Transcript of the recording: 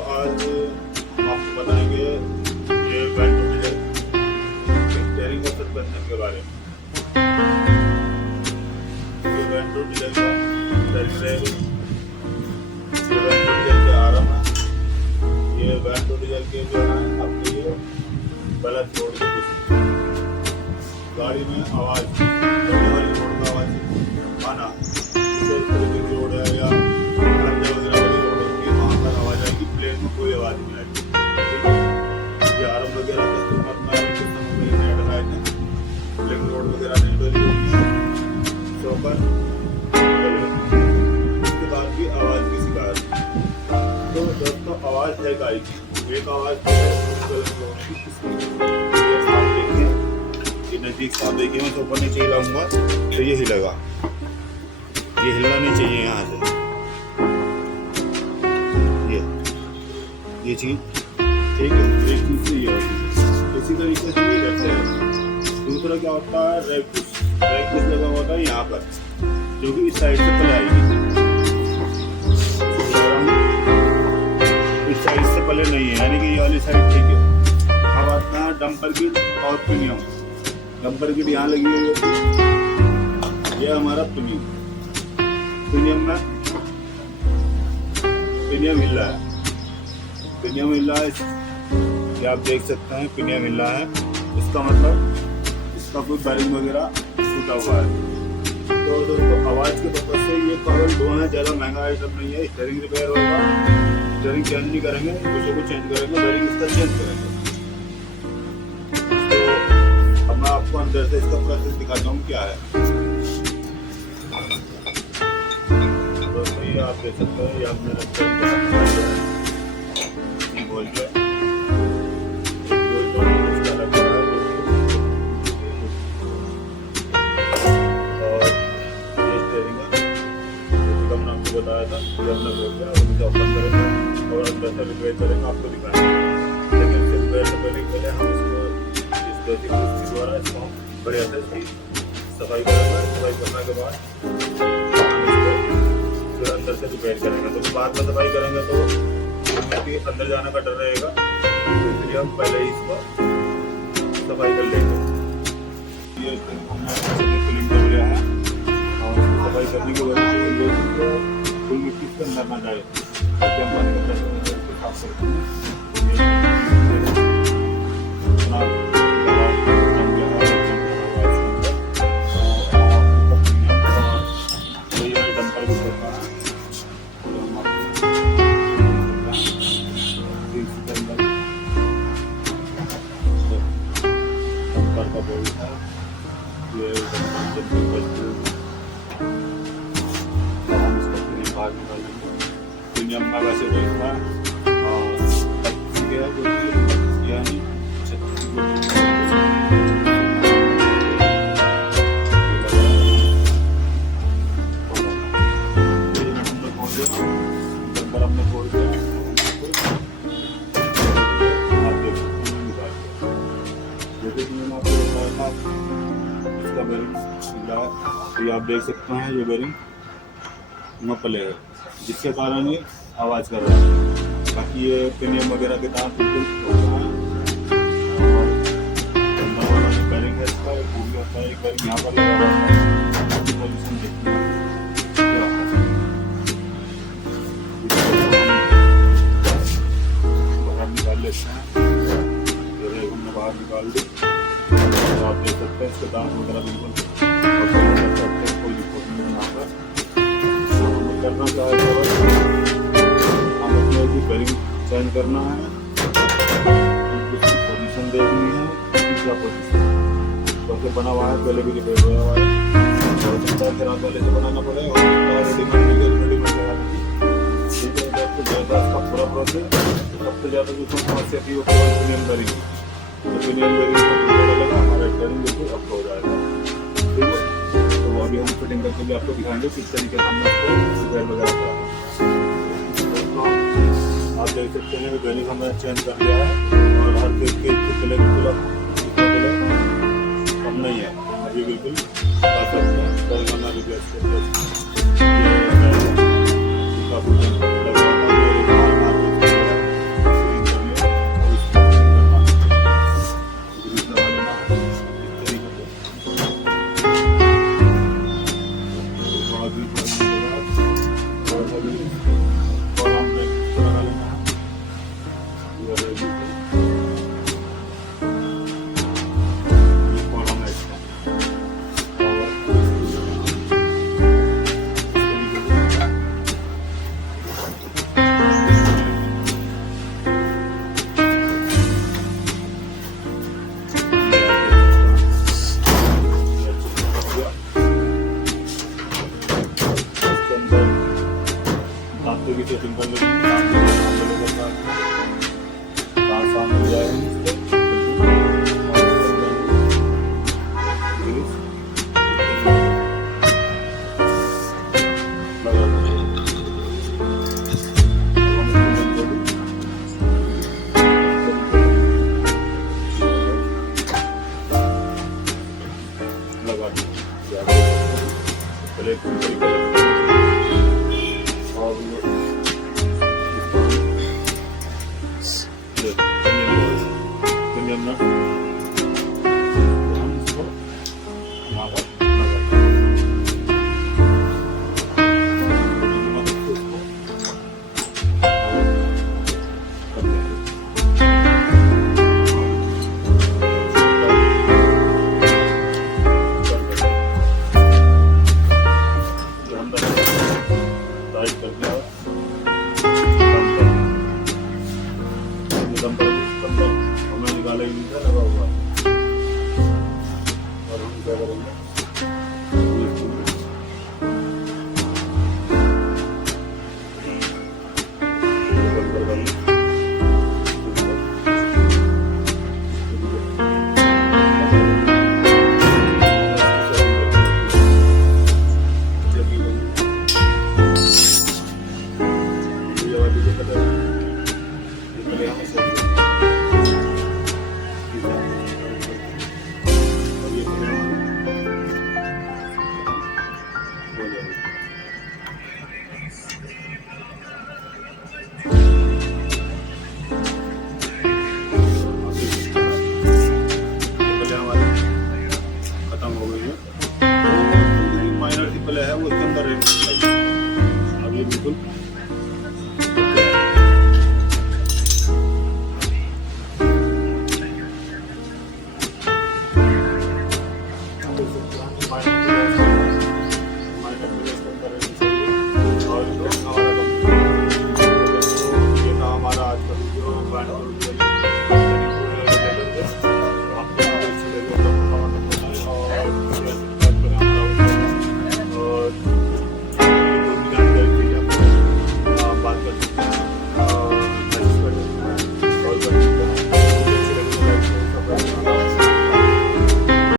आज हम आपको बताएंगे ये वेंटो स्टीयरिंग और सस्पेंशन के बारे में। ये वेंटो डीजल का स्टीयरिंग रहेगा, ये वेंटो डीजल के आराम है, ये वेंटो डीजल के जो है आपके ये बैलेंस रोड के कुछ गाड़ी में आवाज़ करने वाली रोड का आवाज़ आना, जैसे इस तरीके की रोड है या खड़ंजा वगैरह वाली रोड होती है वहाँ पर आवाज़ आएगी, प्लेन में कोई आवाज़ नहीं आएगी। ये आरम वगैरह का इस्तेमाल में नेट लगाए थे, प्लेन रोड वगैरह नहीं डली हुई है, तो पर उसके बाद भी आवाज़ की शिकायत। तो दोस्तों आवाज़ है गाड़ी की, एक आवाज़ जो है नज़दीक से आप देखिए, मैं तो ऊपर नीचे हिलाऊंगा तो ये हिलेगा, ये हिलना नहीं चाहिए यहाँ से, ये चीज़ ठीक है। एक चीज़ से ये इसी तरीके से ये करते हैं। दूसरा क्या होता है, रैक पुश लगा होता है यहाँ पर, जो कि इस साइड से पहले आएगी, इस साइड से पहले नहीं है, यानी कि ये वाली साइड ठीक है। अब आते हैं डंपर की और प्रीमियम। डंपर की यहाँ लगी हुई होती, ये हमारा प्रीमियम में प्रीमियम हिल रहा है, प्रीमियम हिल रहा है, ये आप देख सकते हैं प्रीमियम हिल रहा है, इसका मतलब इसका कोई बैरिंग वगैरह टूटा हुआ है। तो दोस्तों आवाज़ के पर्पज से ये केवल दो हैं, ज़्यादा महंगा आइटम नहीं है। स्टीयरिंग रिपेयर होगा, स्टीयरिंग चेंज नहीं करेंगे, विषय को चेंज करेंगे, बैरिंग इसका चेंज करेंगे। मैं आपको अंदर से इसका प्रोसेस दिखाता हूँ क्या है। तो ये आप देख सकते हैं, ये आपने बोल के और ये स्टीयरिंग है, जैसे हमने आपको बताया था, ये हमने बोल दिया उसे ओपन करेंगे और अंदर से रिपेयर करेंगे, आपको दिखाएंगे। लेकिन इससे रिपेयर से पहले हम इसको द्वारा इसको बढ़िया से इसकी सफाई करेंगे। सफाई करने के बाद फिर अंदर से रिपेयर करेंगे। तो बाद में सफाई करेंगे तो इसके अंदर जाने का डर रहेगा, तो इसलिए हम पहले ही इसको सफाई कर लेंगे। ये क्लीन कर लिया है और सफाई करने के वजह से कोई मिट्टी इसके अंदर ना जाए, ताकि हम पानी का साफ करते हैं। प्रीमियम का वैसे तो इसका इसका बैरिंग ये आप देख सकते हैं, ये बैरिंग मपले है, जिसके कारण ये आवाज़ कर रहा है। बाकी ये प्रीमियम वगैरह के दाम बिल्कुल होता है और अंदर वाला जो बैरिंग है इसका एक पूरी होता है, एक बैरिंग यहाँ पर लगा हुआ है, पोजीशन देखते हैं बाहर निकाल लेते हैं। हमने बाहर निकाल दी तो आप देख सकते हैं इसके दाम वगैरह बिल्कुल कोई दिक्कत नहीं यहाँ पर। करना चाहे तो हम अपने की बैरिंग चेंज करना है, उसकी पोजीशन देखनी है, क्या पोजीशन कैसे बना हुआ है, पहले भी रिपेयर हुआ है, हो सकता है फिर आप पहले से बनाना पड़ेगा, हो सकता है रेडीमेड लगा देंगे। ठीक है, तो ज़्यादा इसका पूरा प्रोसेस सबसे ज़्यादा जो समस्या थी वो केवल प्रीमियम बैरिंग की, तो प्रीमियम बैरिंग को पता लगा हमारा स्टीयरिंग बिल्कुल अप हो जाएगा। ठीक है, तो अभी हम फिटिंग करके भी आपको दिखाएंगे किस तरीके से हमने इसको रिपेयर वगैरह करा। आप देख सकते हैं कि बैरिंग हमने चेंज कर दिया है और हर चीज़ के पहले कम नहीं है, अभी बिल्कुल